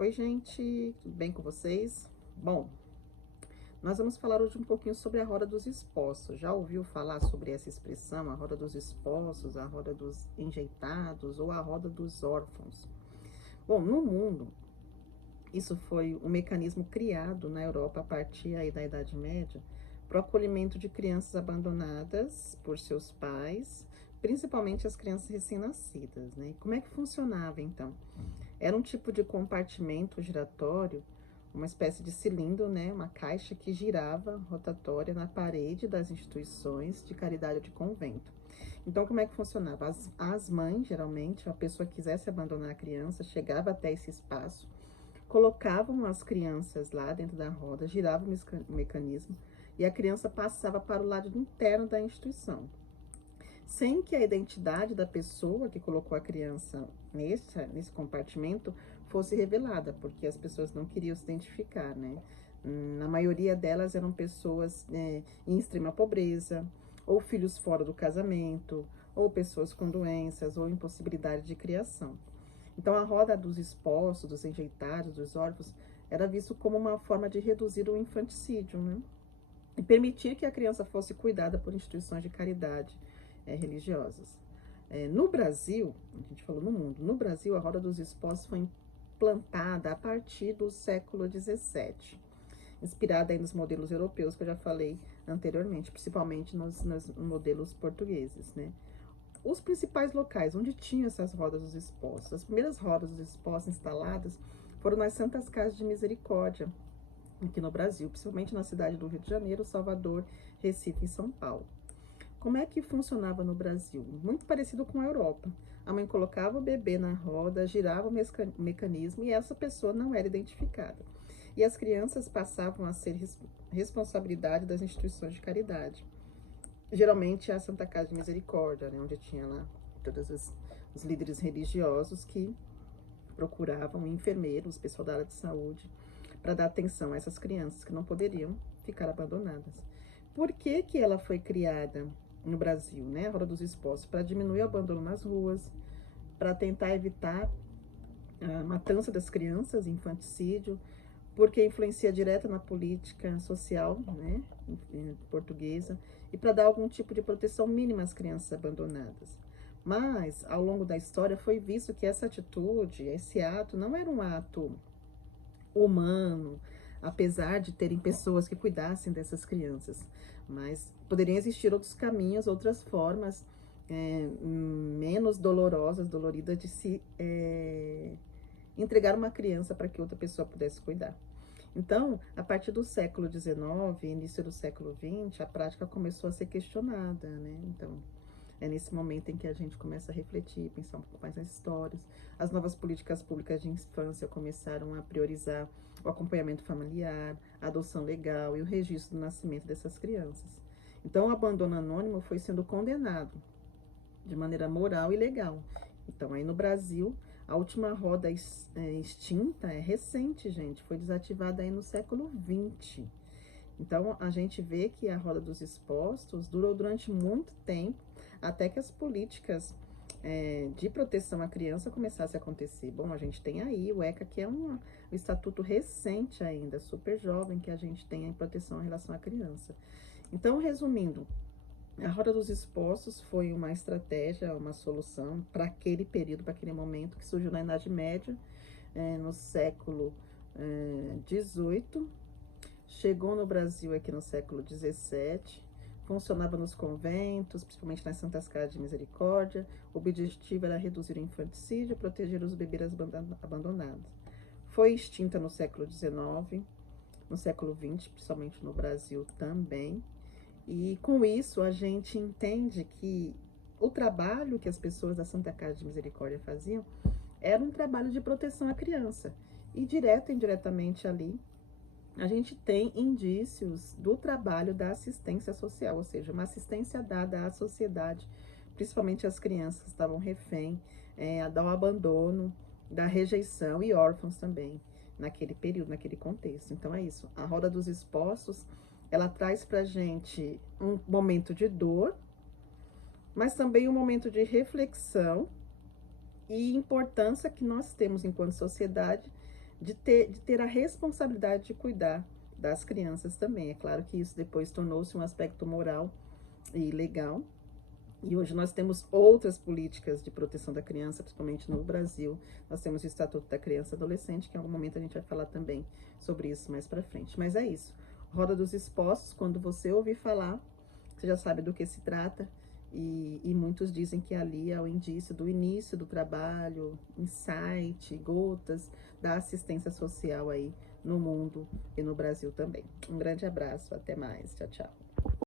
Oi, gente, tudo bem com vocês? Bom, nós vamos falar hoje um pouquinho sobre a roda dos expostos. Já ouviu falar sobre essa expressão, a roda dos expostos, a roda dos enjeitados ou a roda dos órfãos? Bom, no mundo, isso foi um mecanismo criado na Europa a partir aí da Idade Média para o acolhimento de crianças abandonadas por seus pais, principalmente as crianças recém-nascidas, né? Como é que funcionava então? Era um tipo de compartimento giratório, uma espécie de cilindro, né, uma caixa que girava rotatória na parede das instituições de caridade ou de convento. Então, como é que funcionava? As mães, geralmente, a pessoa que quisesse abandonar a criança, chegava até esse espaço, colocavam as crianças lá dentro da roda, girava o mecanismo e a criança passava para o lado interno da instituição, sem que a identidade da pessoa que colocou a criança nesse compartimento fosse revelada, porque as pessoas não queriam se identificar, né? Na maioria delas eram pessoas em extrema pobreza, ou filhos fora do casamento, ou pessoas com doenças, ou impossibilidade de criação. Então, a roda dos expostos, dos enjeitados, dos órfãos, era visto como uma forma de reduzir o infanticídio, né? E permitir que a criança fosse cuidada por instituições de caridade religiosas. No Brasil, a gente falou no mundo, no Brasil a roda dos expostos foi implantada a partir do século XVII, inspirada aí nos modelos europeus que eu já falei anteriormente, principalmente nos modelos portugueses, né? Os principais locais onde tinham essas rodas dos expostos, as primeiras rodas dos expostos instaladas foram nas Santas Casas de Misericórdia, aqui no Brasil, principalmente na cidade do Rio de Janeiro, Salvador, Recife e São Paulo. Como é que funcionava no Brasil? Muito parecido com a Europa. A mãe colocava o bebê na roda, girava o mecanismo e essa pessoa não era identificada. E as crianças passavam a ser responsabilidade das instituições de caridade. Geralmente a Santa Casa de Misericórdia, né, onde tinha lá todos os líderes religiosos que procuravam enfermeiros, pessoal da área de saúde, para dar atenção a essas crianças que não poderiam ficar abandonadas. Por que que ela foi criada no Brasil, né, a Roda dos Expostos? Para diminuir o abandono nas ruas, para tentar evitar a matança das crianças, infanticídio, porque influencia direta na política social, né, portuguesa, e para dar algum tipo de proteção mínima às crianças abandonadas. Mas, ao longo da história, foi visto que essa atitude, esse ato, não era um ato humano, apesar de terem pessoas que cuidassem dessas crianças. Mas poderiam existir outros caminhos, outras formas menos doloridas de se entregar uma criança para que outra pessoa pudesse cuidar. Então, a partir do século XIX, início do século XX, a prática começou a ser questionada, né? Então, é nesse momento em que a gente começa a refletir, pensar um pouco mais nas histórias. As novas políticas públicas de infância começaram a priorizar o acompanhamento familiar, a adoção legal e o registro do nascimento dessas crianças. Então, o abandono anônimo foi sendo condenado de maneira moral e legal. Então, aí no Brasil, a última roda extinta é recente, gente, foi desativada aí no século XX. Então, a gente vê que a roda dos expostos durou durante muito tempo, até que as políticas de proteção à criança começassem a acontecer. Bom, a gente tem aí o ECA, que é um estatuto recente ainda, super jovem, que a gente tem em proteção em relação à criança. Então, resumindo, a roda dos expostos foi uma estratégia, uma solução para aquele período, para aquele momento, que surgiu na Idade Média, no século XVIII, chegou no Brasil aqui no século XVII, funcionava nos conventos, principalmente nas Santas Casas de Misericórdia. O objetivo era reduzir o infanticídio e proteger os bebês abandonados. Foi extinta no século XIX, no século XX, principalmente no Brasil também. E com isso a gente entende que o trabalho que as pessoas da Santa Casa de Misericórdia faziam era um trabalho de proteção à criança. E direto e indiretamente ali, a gente tem indícios do trabalho da assistência social, ou seja, uma assistência dada à sociedade, principalmente às crianças que estavam refém do abandono, da rejeição e órfãos também, naquele período, naquele contexto. Então é isso, a roda dos expostos, ela traz pra gente um momento de dor, mas também um momento de reflexão e importância que nós temos enquanto sociedade de ter a responsabilidade de cuidar das crianças também. É claro que isso depois tornou-se um aspecto moral e legal. E hoje nós temos outras políticas de proteção da criança, principalmente no Brasil. Nós temos o Estatuto da Criança e Adolescente, que em algum momento a gente vai falar também sobre isso mais pra frente. Mas é isso. Roda dos Expostos, quando você ouvir falar, você já sabe do que se trata. E muitos dizem que ali é o indício do início do trabalho, insight, gotas da assistência social aí no mundo e no Brasil também. Um grande abraço, até mais. Tchau, tchau.